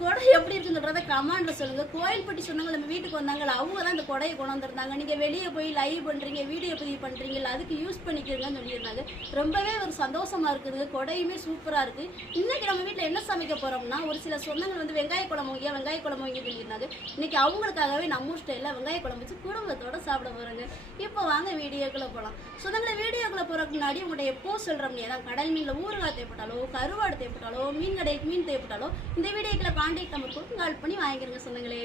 கொடை எப்படி இருக்குன்றத கமாண்ட்ல சொல்லுங்க. கோயில்பட்டி சொன்னாங்க நம்ம வீட்டுக்கு வந்தாங்கல்ல அவங்க தான் இந்த கொடையை கொண்டு வந்திருந்தாங்க. நீங்க வெளியே போய் லைவ் பண்றீங்க வீடியோ பதிவு பண்றீங்கல்ல அதுக்கு யூஸ் பண்ணிக்கிறீங்கன்னு சொல்லியிருந்தாங்க. ரொம்பவே ஒரு சந்தோஷமா இருக்குதுங்க கொடையுமே சூப்பரா இருக்கு. இன்னைக்கு நம்ம வீட்டுல என்ன சமைக்க போறோம்னா ஒரு சில சொந்தங்கள் வந்து வெங்காய குழம்பு வைங்க வெங்காய குழம்பு வைங்க சொல்லியிருந்தாங்க. இன்னைக்கு அவங்களுக்காகவே நம்ம ஸ்டைல வெங்காய குழம்பு வச்சு குடும்பத்தோட சாப்பிட போறாங்க. இப்போ வாங்க வீடியோக்குள்ள போலாம். சொந்தங்களை வீடியோக்குள்ள போறதுக்கு முன்னாடி உங்கள்கிட்ட எப்போ சொல்றோம் இல்லையா? கடல் மீன்ல ஊறுகாய் தேவைப்பட்டாலோ கருவாடு தேவைப்பட்டாலோ மீன் கடை மீன் தேவைப்பட்டாலோ இந்த வீடியோக்குள்ள கான்டாக்ட் நம்பர் கொடுத்து கால் பண்ணி வாங்கிக்கிறங்க சொந்தங்களே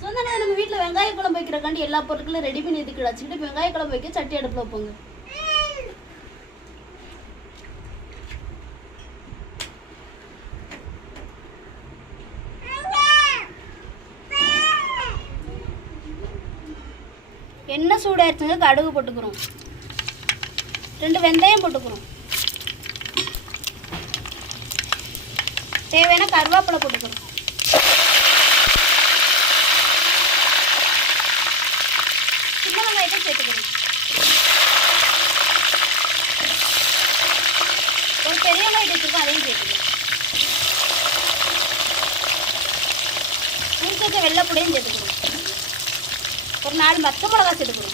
சொந்தங்களே நம்ம வீட்டில் வெங்காய குழம்பு வைக்கிறக்காண்டி எல்லா பொருட்களும் ரெடி பண்ணி எதுக்கு வச்சுக்கிட்டு வெங்காய குழம்பு வைக்க சட்டி அடுப்பில் வைப்போங்க. எண்ணெய் சூடாயிருச்சுங்க கடுகு போட்டுக்கிறோம். ரெண்டு வெந்தயம் போட்டுக்கிறோம். தேவையான கருவேப்பிலை போட்டுக்கிறோம் சின்ன வெங்காயத்தை சேர்த்துக்கிறோம் ஒரு பெரிய வெங்காயம் வச்சுருக்கோம் அதையும் சேர்த்துக்கிறோம் உரிச்ச வெள்ளைப்பூடையும் சேர்த்துக்கிறோம் ஒரு நாலு பச்சை மிளகா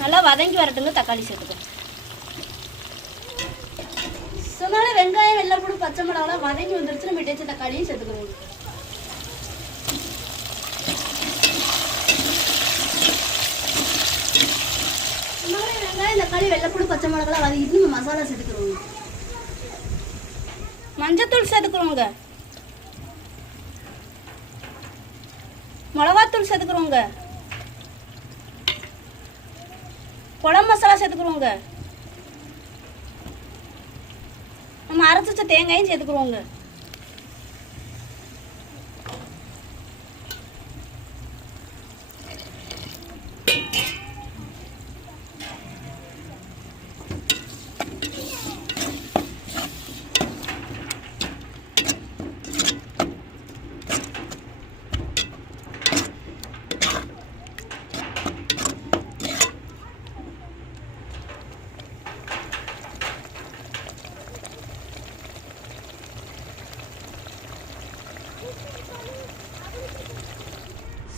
நல்லா வதங்கி வரட்டுங்க தக்காளி சேர்த்துக்கிறோம் சொன்னால வெங்காயம் வெள்ளைப்பூடு பச்சை மிளகாலாம் வதங்கி வந்துருச்சு நம்ம இடைச்ச தக்காளியும் சேர்த்துக்கிறோம் சொன்னால வெங்காயம் தக்காளி வெள்ளைப்பூடு பச்சை மிளகாலாம் வதங்கிட்டு நம்ம மசாலா சேர்த்துக்கிறோம் மஞ்சத்தூள் சேர்த்துக்கிறோங்க. மிளகாத்தூள் சேர்த்துக்கிறோங்க. குழம்பு மசாலா சேர்த்துக்கிறோங்க. நம்ம அரைச்சி வச்ச தேங்காயும் சேர்த்துக்குருவோங்க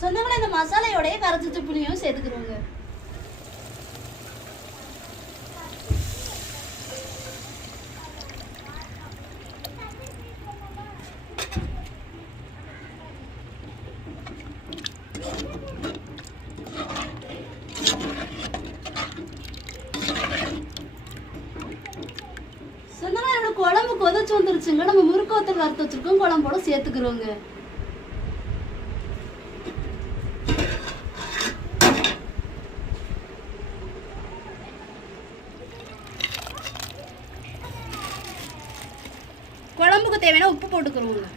சொந்தங்கள இந்த மசாலையோடய கரைச்சி புளியும் சேர்த்துக்கிறோங்க சொந்தங்கள என்னோட குழம்பு கொதிச்சு வந்துருச்சுங்க. நம்ம முறுக்கோத்தல் வறுத்து வச்சிருக்கோம். குழம்போட சேர்த்துக்கிறோங்க போட்டுக்கிறோங்க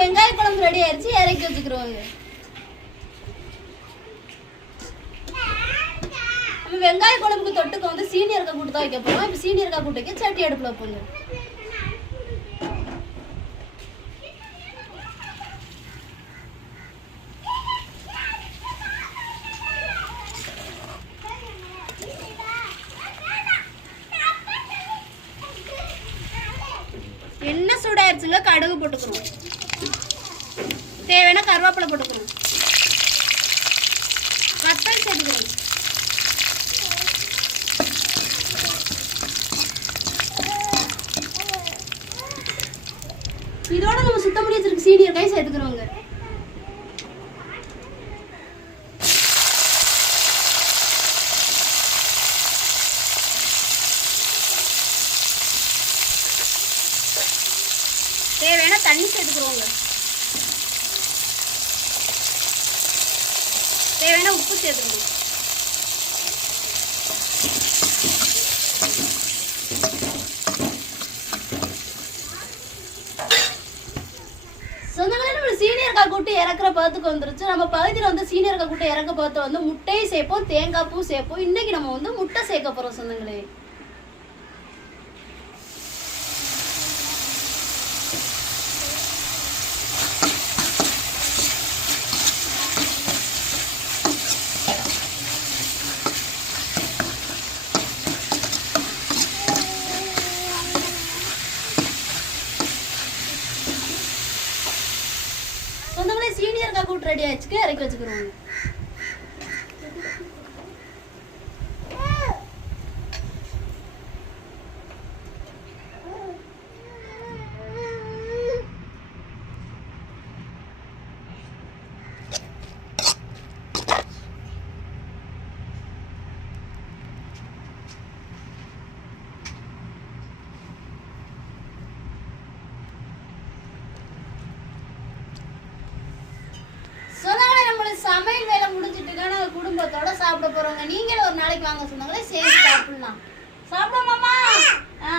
வெங்காய குழம்பு ரெடி ஆயிடுச்சு இறக்கி வச்சுக்கிறோங்க வெங்காய குழம்புக்கு தொட்டுக்க வந்து சீனியர்க்கா கூட்டு தான் வைக்க போறோம். இப்போ சீனியர்க்கா கூட்டு வைக்க சட்டி அடுப்புல வைப்போங்க எண்ணெய் சூடாயிருச்சுங்க கடுகு போட்டுக்கிறோம் தேவையான கருவேப்பிலை போட்டுக்கிறோம் வத்தல் சேர்த்துக்கிறோம் இதோட நம்ம சுத்தம் பண்ணி வச்சிருக்க சீனியர் கைஸ் எடுத்துக்கிறவங்க தேவையான தண்ணி சேர்த்துக்கிறோங்க தேவையான உப்பு சேர்த்துக்கணும் சொந்தங்களே தேங்காய் கூட்டு இறக்குற பதத்துக்கு வந்துருச்சு. நம்ம பகுதியில் வந்து சீனியர்கள் கூட்டு இறக்க பதத்தை வந்து முட்டையும் சேர்ப்போம் தேங்காய் பூ சேர்ப்போம். இன்னைக்கு நம்ம வந்து முட்டை சேர்க்க போறோம் சொந்தங்களே சீனியர்க்கா கூட்டு ரெடி ஆயிடுச்சுக்கு இறக்கி வச்சுக்கிறோங்க சொந்தங்களே நம்மளுக்கு சமையல் வேலை முடிஞ்சிட்டுங்க நாங்க குடும்பத்தோட சாப்பிட போறோங்க. நீங்களும் ஒரு நாளைக்கு வாங்க சொந்தங்களே சேர்த்து சாப்பிடலாம். சாப்பிடுமாமா ஆ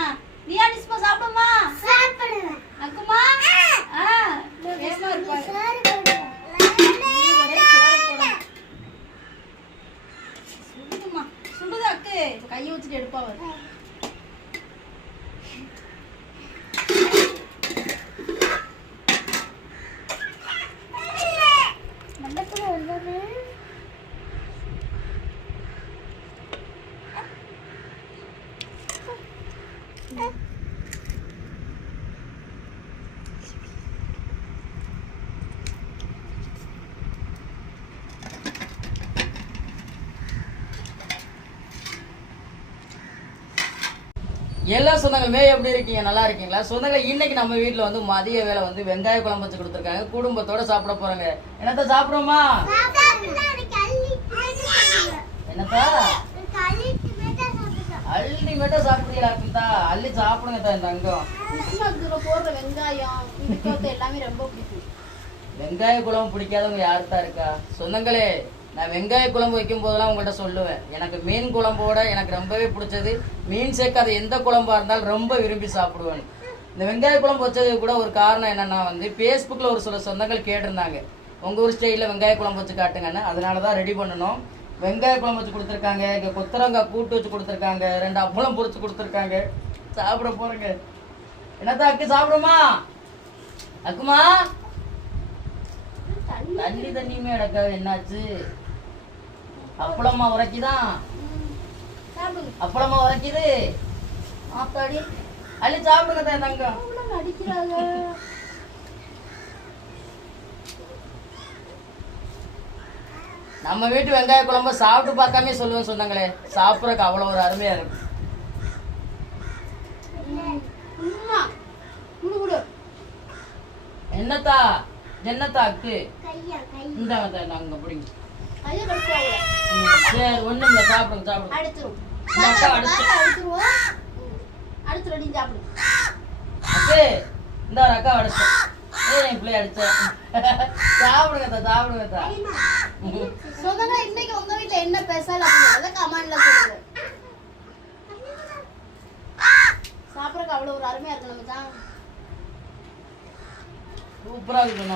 நீ அனிஸ்மா சாப்பிடுமா அக்குமா ஆ போடணும். சுடுதும்மா சுடுது அக்கு. கையை வச்சுட்டு எடுப்பா எல்லா சொந்தங்களுமே எப்படி இருக்கீங்க? நல்லா இருக்கீங்களா? சொந்தங்கள் இன்னைக்கு நம்ம வீட்ல வந்து மதிய வேலை வந்து வெங்காய குழம்பு வச்சு கொடுத்துருக்காங்க. குடும்பத்தோட சாப்பிட போறாங்க. என்னத்த சாப்பிடுவோமா என்னத்தா? அல்டிமேட்டா சாப்பிடுறீங்களா இருக்குதா அள்ளி சாப்பிடுங்க தா இந்த அங்கம். போடுற வெங்காயம் எல்லாமே ரொம்ப பிடிக்கும். வெங்காய குழம்பு பிடிக்காதவங்க யாருத்தா இருக்கா? சொந்தங்களே. நான் வெங்காய குழம்பு வைக்கும் போதெல்லாம் உங்கள்கிட்ட சொல்லுவேன். எனக்கு மீன் குழம்போட எனக்கு ரொம்பவே பிடிச்சது. மீன் சேர்க்காத எந்த குழம்பா இருந்தாலும் ரொம்ப விரும்பி சாப்பிடுவேன். இந்த வெங்காய குழம்பு வச்சதுக்கு கூட ஒரு காரணம் என்னன்னா வந்து ஃபேஸ்புக்கில் ஒரு சில சொந்தங்கள் கேட்டிருந்தாங்க. உங்கள் ஊர் ஸ்டைலில் வெங்காய குழம்பு வச்சு காட்டுங்கன்னு. அதனால தான் ரெடி பண்ணணும். வெங்காய குழம்பு வச்சு கொடுத்துருக்காங்க. இங்கே கொத்தரங்காய் கூட்டு வச்சு கொடுத்துருக்காங்க. ரெண்டு அப்பளம் பொறிச்சு கொடுத்துருக்காங்க. சாப்பிட போறேங்க. என்னத்தா அக்கு சாப்பிடுமா? அக்குமா? தண்ணி தண்ணியுமே அடக்காது என்னாச்சு? அப்பளமா உரைக்குதான் அப்பளமா உரைக்குது? ஆத்தாடி. அள்ளி சாப்பிடுங்க தா தங்கம். அடிக்கிறாங்க. நம்ம வீட்டு வெங்காய குழம்பு சாப்பிட்டு பார்க்காம சொல்லுவேன் சொன்னாங்களே. சாப்பிட்றதுக்கு அவ்வளோ ஒரு அருமையா இருக்கு. என்னத்தா? என்னத்தா அக்கு இந்தாங்க தா நாங்க பிடிங்க. சரி ஒண்ணும் இல்லை சாப்பிடுங்க சாப்பிடுங்க. அடிச்சு அடிச்சிருவோம் அடிச்சிரும் நீ சாப்பிடு. அக்கு இந்த ஒரு அக்கா அடிச்சேன் ஏன் என் பிள்ளை அடிச்சேன் சாப்பிடுங்க தா சாப்பிடுங்க தா சொந்தங்க இன்னைக்கு உங்க வீட்ல என்ன ஸ்பெஷல் அப்படிங்கறத கமெண்ட்ல சொல்லுங்க. சாப்பிடறதுக்கு அவ்வளவு ஒரு அருமையா இருக்கு நம்ம தான் சூப்பரா இருக்கு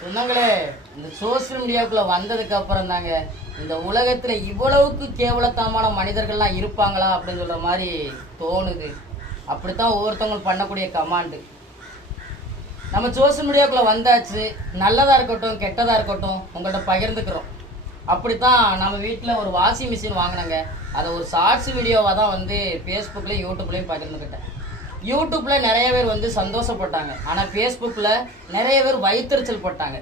சொன்னாங்களே இந்த சோசியல் மீடியாக்குள்ள வந்ததுக்கு அப்புறம் தாங்க இந்த உலகத்துல இவ்வளவுக்கு கேவலத்தனமான மனிதர்கள்லாம் இருப்பாங்களா அப்படின்னு சொல்ற மாதிரி தோணுது. அப்படித்தான் ஒவ்வொருத்தவங்க பண்ணக்கூடிய கமாண்டு நம்ம சோசியல் மீடியாவுக்குள்ளே வந்தாச்சு நல்லதா இருக்கட்டும் கெட்டதா இருக்கட்டும் உங்கள்கிட்ட பகிர்ந்துக்கிறோம். அப்படித்தான் நம்ம வீட்டில் ஒரு வாஷிங் மிஷின் வாங்கினாங்க. அதை ஒரு ஷார்ட்ஸ் வீடியோவாக தான் வந்து ஃபேஸ்புக்லேயும் யூடியூப்லேயும் பகிர்ந்துக்கிட்டேன். யூடியூப்பில் நிறைய பேர் வந்து சந்தோஷப்பட்டாங்க. ஆனால் ஃபேஸ்புக்கில் நிறைய பேர் வயிற்றுச்சல் பட்டாங்க.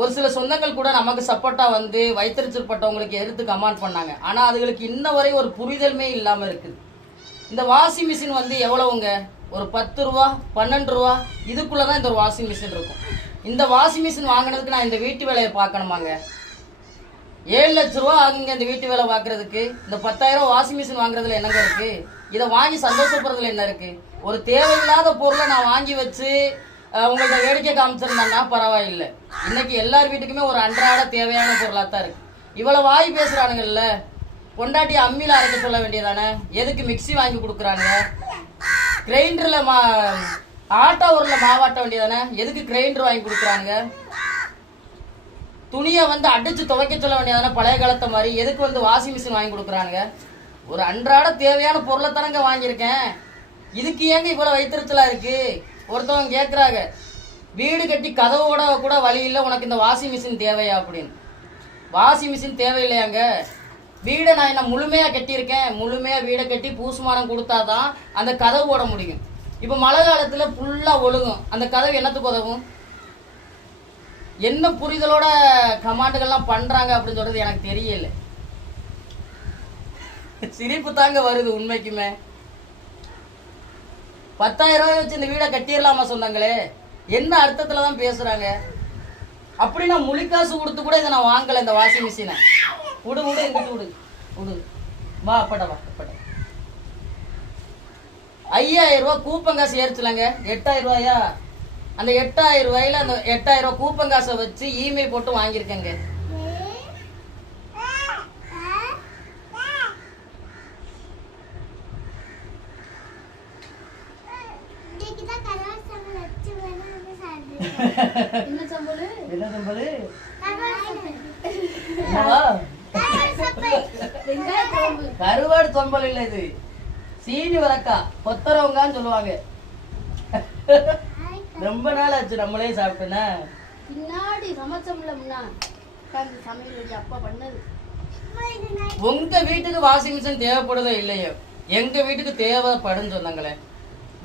ஒரு சில சொந்தங்கள் கூட நமக்கு சப்போர்ட்டாக வந்து வயிற்றுச்சல் பட்டவங்களுக்கு எதிர்த்து கமெண்ட் பண்ணாங்க. ஆனால் அதுகளுக்கு இன்ன வரை ஒரு புரிதலுமே இல்லாமல் இருக்குது இந்த வாஷிங் மிஷின் வந்து எவ்வளவுங்க? ஒரு பத்து ரூபா பன்னெண்டு ரூபா இதுக்குள்ளே தான் இந்த ஒரு வாஷிங் மிஷின் இருக்கும். இந்த வாஷிங் மிஷின் வாங்கினதுக்கு நான் இந்த வீட்டு வேலையை பார்க்கணுமாங்க? ஏழு லட்ச ரூபா ஆகுங்க இந்த வீட்டு வேலை பார்க்கறதுக்கு. இந்த பத்தாயிரம் வாஷிங் மிஷின் வாங்குறதுல என்னங்க இருக்கு? இதை வாங்கி சந்தோஷப்படுறதுல என்ன இருக்கு? ஒரு தேவையில்லாத பொருளை நான் வாங்கி வச்சு உங்கள்கிட்ட வேடிக்கை காமிச்சிருந்தேன்னா பரவாயில்லை. இன்னைக்கு எல்லார் வீட்டுக்குமே ஒரு அன்றாட தேவையான பொருளாக தான் இருக்கு. இவ்வளோ வாய் பேசுகிறானுங்கல்ல பொண்டாட்டி அம்மியில் அரைக்க சொல்ல வேண்டியதானே? எதுக்கு மிக்ஸி வாங்கி கொடுக்குறாங்க கிரைண்டரில் மா ஆட்டோ ஊரில் மாவாட்ட வேண்டியதானே? எதுக்கு கிரைண்டர் வாங்கி கொடுக்குறாங்க துணியை வந்து அடித்து துவைக்க சொல்ல வேண்டியதானே? பழைய காலத்தை மாதிரி. எதுக்கு வந்து வாஷிங் மிஷின் வாங்கி கொடுக்குறாங்க ஒரு அன்றாட தேவையான பொருளை தானங்க வாங்கியிருக்கேன். இதுக்கு ஏங்க இவ்வளோ வைத்திருச்சலா இருக்கு? ஒருத்தவங்க கேட்குறாங்க வீடு கட்டி கதவோட கூட வழி இல்லை உனக்கு இந்த வாஷிங் மிஷின் தேவையா அப்படின்னு. வாஷிங் மிஷின் தேவையில்லையாங்க? வீடை நான் என்ன முழுமையாக கட்டியிருக்கேன்? முழுமையாக வீடை கட்டி பூசுமானம் கொடுத்தாதான் அந்த கதவு ஓட முடியும். இப்போ மழை காலத்தில் ஃபுல்லாக ஒழுகும். அந்த கதவு என்னத்துக்கு உதவும்? என்ன புரிதலோட கமாண்டுகள்லாம் பண்ணுறாங்க அப்படின்னு சொல்கிறது எனக்கு தெரியல. சிரிப்பு தாங்க வருது உண்மைக்குமே. பத்தாயிரம் ரூபாய் வச்சு இந்த வீடை கட்டிடலாமா சொன்னாங்களே? என்ன அர்த்தத்துல தான் பேசுறாங்க? அப்படி நான் முழிக்காசு கொடுத்து கூட இதை நான் வாங்கல இந்த வாஷிங் மிஷினை விடு விடு எங்கிட்டு விடு விடு. வா அப்பட வா அப்பட ஐயாயிரம் ரூபாய் கூப்பங்காசு ஏறிச்சுலங்க. எட்டாயிரம் ரூபாயா? அந்த எட்டாயிரம் ரூபாயில அந்த எட்டாயிரம் ரூபாய் கூப்பங்காசை வச்சு இமெயில் போட்டு வாங்கியிருக்கேங்க. என்ன சம்பளு? என்ன சம்பளு? கருவாடு தொம்பல் இல்ல இது. சீனி வரக்கா கொத்தரவங்கான்னு சொல்லுவாங்க. ரொம்ப நாள் ஆச்சு நம்மளே சாப்பிட்டேன்னா. பின்னாடி சமைச்சோம்ல முன்னா. உட்காந்து சமையல் அப்பா பண்ணது. உங்க வீட்டுக்கு வாஷிங் மிஷின் தேவைப்படுதோ இல்லையோ? எங்க வீட்டுக்கு தேவைப்படுன்னு சொன்னாங்களே.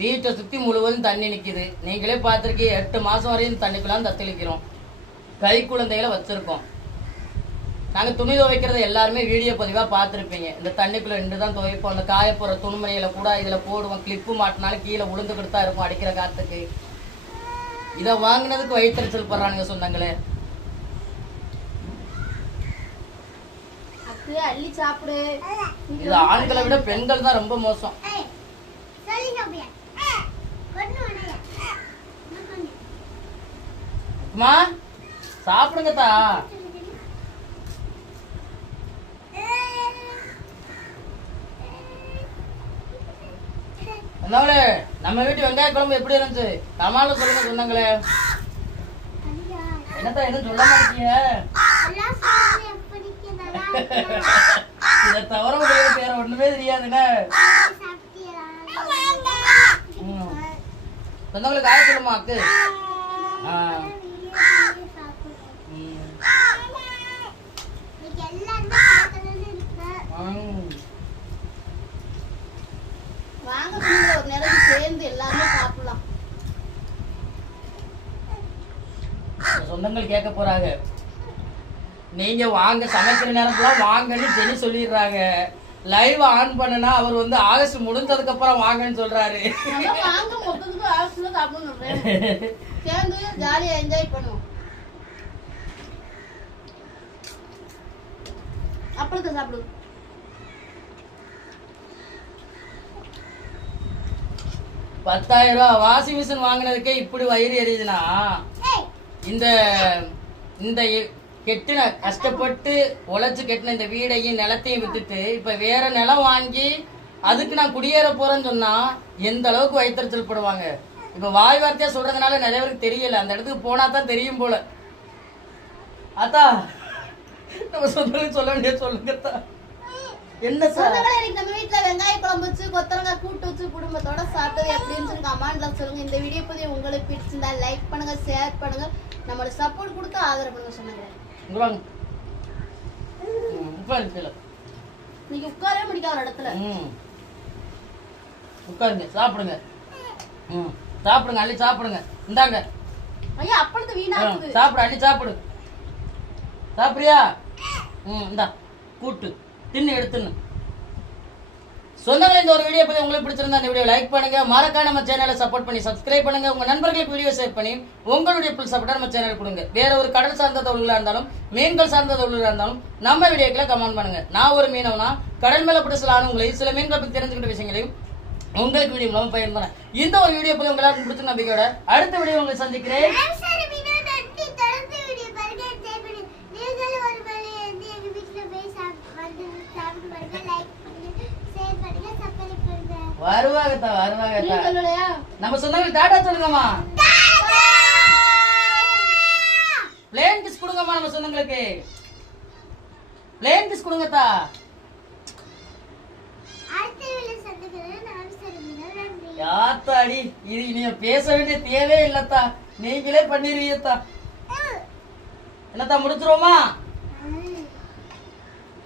வீட்டை சுத்தி முழுவதும் தண்ணி நிக்குது. நீங்களே பார்த்திருக்கீங்க எட்டு மாசம் வரையும் தண்ணிக்குள்ளாம் தத்தளிக்கிறோம். கை குழந்தைகளை வச்சிருக்கோம். நாங்க துணி துவைக்கிறத எல்லாருமே வீடியோ பதிவா பார்த்திருப்பீங்க. இந்த தண்ணிக்குள்ள நின்று தான் துவைப்போம். அந்த காய போற துணிமணியில கூட இதுல போடுவோம். கிளிப்பு மாட்டினாலும் கீழே உளுந்துக்கிட்டு தான் இருக்கும் அடிக்கிற காத்துக்கு. இதை வாங்கினதுக்கு வயிற்றுச்சல் படுறானுங்க சொன்னாங்களே அக்கு அள்ளி சாப்பிடு. இது ஆண்களை விட பெண்கள் தான் ரொம்ப மோசம். அம்மா சாப்பிடுங்க தா நம்ம வீட்டு வெங்காய குழம்பு எப்படி இருந்துச்சு? தமால சொல்லுங்க சொன்னாங்களே என்னத்தா எதுவும் சொல்ல மாட்டீங்க இதை தவிர உங்களுக்கு வேற ஒண்ணுமே தெரியாதுங்க. ம். சொந்தங்களுக்கு காய சொல்லுமா அக்கு? ஆ. ம். ம். வாங்க பிள்ளைங்க ஒரு நேரம் சேர்ந்து எல்லாருமே சாப்பிடலாம் சொந்தங்கள் கேட்க போறாங்க. நீங்க வாங்க சமைக்கிற நேரத்துல வாங்கன்னு ஜெனி சொல்லிடுறாங்க. லைவ் ஆன் பண்ணுனா அவர் வந்து ஆகஸ்ட் முடிஞ்சதுக்கு அப்புறம் வாங்கன்னு சொல்றாரு. ஜாலியா என்ஜாய் பண்ணுவோம். பத்தாயிரம் ரூபாய் வாஷிங் மிஷின் வாங்கினதுக்கே இப்படி வயிறு எரியுதுன்னா இந்த இந்த கெட்டின கஷ்டப்பட்டு உழைச்சு கெட்டின இந்த வீடையும் நிலத்தையும் வித்துட்டு இப்ப வேற நிலம் வாங்கி அதுக்கு நான் குடியேற போறேன்னு சொன்னா எந்த அளவுக்கு வைத்தறிச்சல் படுவாங்க? இப்ப வாய் வார்த்தையா சொல்றதுனால நிறைய பேருக்கு தெரியல. அந்த இடத்துக்கு போனா தான் தெரியும் போல. அத்தா நம்ம சொந்தங்களுக்கு சொல்ல வேண்டிய சொல்லுங்கத்தான் என்ன சார்? இன்னைக்கு நம்ம வீட்ல வெங்காய குழம்பு வச்சு கொத்தரங்காய் கூட்டு வச்சு குடும்பத்தோட சாப்பிட்டது எப்படின்னு சொல்லி கமெண்ட்ல சொல்லுங்க. இந்த வீடியோ பத்தி உங்களுக்கு பிடிச்சிருந்தா லைக் பண்ணுங்க ஷேர் பண்ணுங்க. நம்மளோட சப்போர்ட் கொடுத்து ஆதரவு பண்ணுங்க சொன்னாங்க. நீங்க உட்காரவே முடிக்காத ஒரு இடத்துல. ம். உட்காருங்க சாப்பிடுங்க. ம். சாப்பிடுங்க அள்ளி சாப்பிடுங்க. இந்தாங்க. ஐயா அப்பளத்து வீணா சாப்பிடு அள்ளி சாப்பிடு. சாப்பிடுறியா? ம் இந்தா கூட்டு. தின்னு எடுத்துன்னு. சொந்தங்களே இந்த ஒரு வீடியோ பத்தி உங்களுக்கு பிடிச்சிருந்தா இந்த வீடியோ லைக் பண்ணுங்க. மறக்காம நம்ம சேனலை சப்போர்ட் பண்ணி சப்ஸ்கிரைப் பண்ணுங்க. உங்க நண்பர்களுக்கு வீடியோ ஷேர் பண்ணி உங்களுடைய புல் சப்போர்ட் நம்ம சேனல் கொடுங்க. வேற ஒரு கடல் சார்ந்த தொழிலாக இருந்தாலும் மீன்கள் சார்ந்த தொழிலாக இருந்தாலும் நம்ம வீடியோக்களை கமெண்ட் பண்ணுங்க. நான் ஒரு மீனவனா கடல் மேல பட்ட சில ஆணுங்களையும் சில மீன்களை பத்தி தெரிஞ்சுக்கிட்ட விஷயங்களையும் உங்களுக்கு வீடியோ மூலம் பகிர்ந்தேன் இந்த ஒரு வீடியோ பத்தி உங்களுக்கு பிடிச்ச நம்பிக்கையோட அடுத்த வீடியோ உங்களை சந்திக்கிறேன் சரி மீனா நன்றி தொடர்ந்து வீடியோ பாருங்க என்ஜாய் பண்ணி நீங்களும் ஒரு வேளை வந்து எங்க வீட்டுல போய் சாப்பிட்டு வந்து சாப்பிட்டு பாருங்க லைக் பண்ணுங்க ஷேர் பண்ணுங்க சப்ஸ்கிரைப் நீங்க சொல்லலையா நம்ம சொந்தங்களுக்கு டாடா சொல்லுங்கம்மா. பிளேன் கிஸ் கொடுங்கம்மா நம்ம சொந்தங்களுக்கு பிளேன் கிஸ் கொடுங்கத்தா. யாத்தாடி இது நீங்க பேச வேண்டிய தேவையே இல்லத்தா. நீங்களே பண்ணிருவீங்கத்தா. என்னத்தா முடிச்சிருவோமா